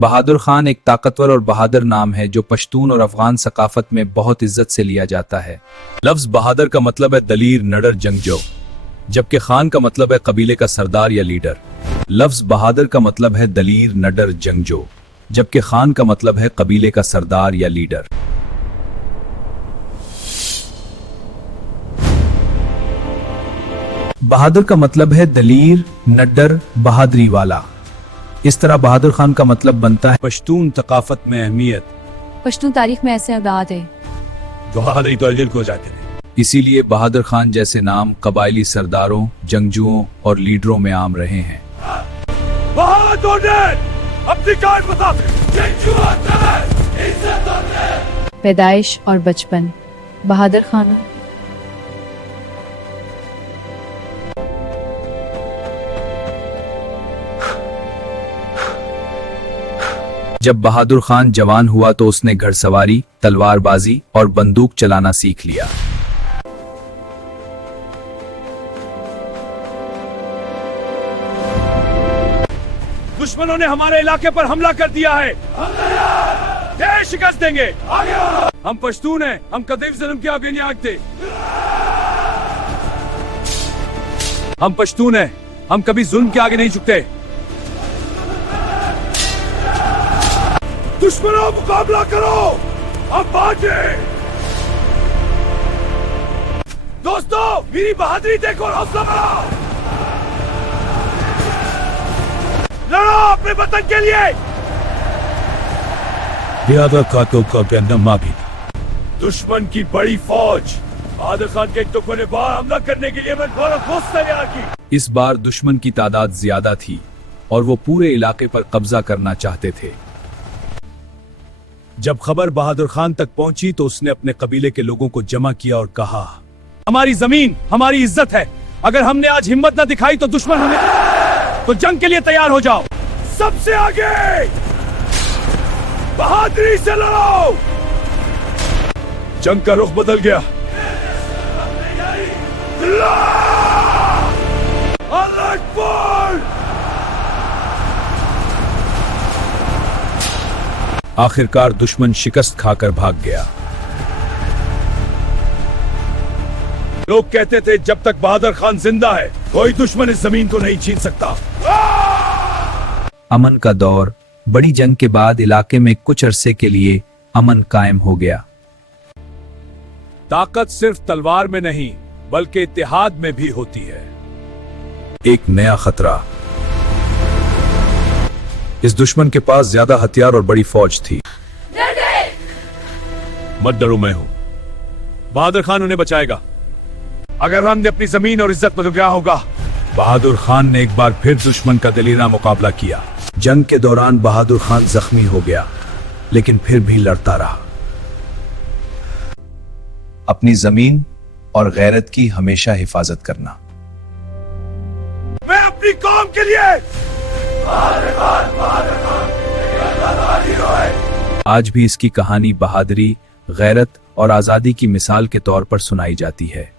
बहादुर खान एक ताकतवर और बहादुर नाम है जो पश्तून और अफगान सकाफत में बहुत इज्जत से लिया जाता है। लफ्ज बहादुर का मतलब है दलीर, नडर, जंगजू, जबकि खान का मतलब है कबीले का सरदार या लीडर। लफ्ज बहादुर का मतलब है दलीर, नडर, जंगजू, जबकि खान का मतलब है कबीले का सरदार या लीडर। बहादुर का मतलब है दलीर, नड्डर, बहादुरी वाला। इस तरह बहादुर खान का मतलब बनता है पश्तून थकाफत में अहमियत, पश्तून तारीख में ऐसे अवदाद है बहादुरी तो दिल को जाते हैं। इसीलिए बहादुर खान जैसे नाम कबायली सरदारों, जंगजुओं और लीडरों में आम रहे हैं। बहादुर ने अपनी कार बता पैदाइश और बचपन बहादुर खान। जब बहादुर खान जवान हुआ तो उसने घड़सवारी, तलवारबाजी और बंदूक चलाना सीख लिया। दुश्मनों ने हमारे इलाके पर हमला कर दिया है, देश शिकस्त देंगे। हम पश्तून हैं, हम कदीम जुल्म के आगे नहीं आगते। हम पश्तून हैं, हम कभी जुल्म के आगे नहीं झुकते। दुश्मनों मुकाबला करो, अब बाजे। दोस्तों मेरी बहादुरी देखो, हौसला बढ़ाओ, लड़ो अपने वतन के लिए। दुश्मन की बड़ी फौज बहादुर खान के टुकड़ों ने बाहर हमला करने के लिए तैयार की। इस बार दुश्मन की तादाद ज्यादा थी और वो पूरे इलाके पर कब्जा करना चाहते थे। जब खबर बहादुर खान तक पहुंची तो उसने अपने कबीले के लोगों को जमा किया और कहा, हमारी जमीन हमारी इज्जत है, अगर हमने आज हिम्मत न दिखाई तो दुश्मन हमें, तो जंग के लिए तैयार हो जाओ। सबसे आगे बहादुरी से लड़ो। जंग का रुख बदल गया। अल्लाह अकबर। आखिरकार दुश्मन शिकस्त खाकर भाग गया। लोग कहते थे जब तक बहादुर खान जिंदा है कोई दुश्मन इस जमीन को नहीं छीन सकता। अमन का दौर। बड़ी जंग के बाद इलाके में कुछ अरसे के लिए अमन कायम हो गया। ताकत सिर्फ तलवार में नहीं बल्कि इत्तेहाद में भी होती है। एक नया खतरा। इस दुश्मन के पास ज्यादा हथियार और बड़ी फौज थी। मत डरो, मैं हूं। बहादुर खान उन्हें बचाएगा। अगर हमने अपनी जमीन और इज्जत पर क्या होगा। बहादुर खान ने एक बार फिर दुश्मन का दलीना मुकाबला किया। जंग के दौरान बहादुर खान जख्मी हो गया लेकिन फिर भी लड़ता रहा। अपनी जमीन और गैरत की हमेशा हिफाजत करना। मैं अपनी कौम के लिए आज भी इसकी कहानी बहादुरी, गैरत और आजादी की मिसाल के तौर पर सुनाई जाती है।